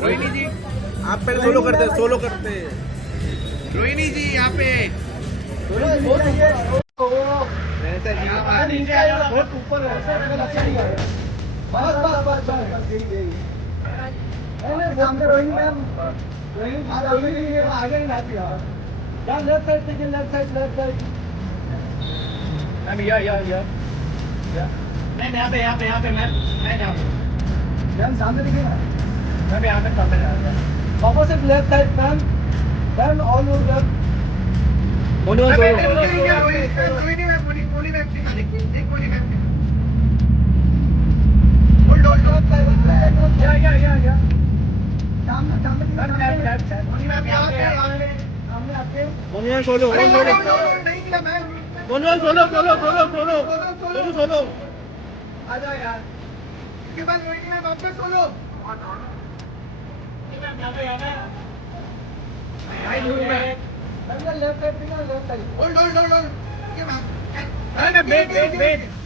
रोहिणी जी, आप पहले सोलो करते हैं, सोलो करते हैं। रोहिणी जी यहाँ पे। ऐसा जी नीचे आया बहुत ऊपर है बस बस बस बस सामने रोहिणी मैम रोहिणी आगे ही आती है यार लेफ्ट साइड से लेफ्ट साइड मैम या नहीं यहाँ पे मैम मैम सामने दिखे ना मैम यहाँ पे सामने opposite left side ma'am ma'am all over Rohini ma'am बोली मैम एक बोली मैम होल्ड या सामने मैम यहाँ पे मोनिया सोलो नहीं मिला मैम मोनिया solo solo solo solo solo आ जाओ यार इसके बाद रोहिणी मैम वापस सोलो लेफ्ट साइड होल्ड ये मैम वेट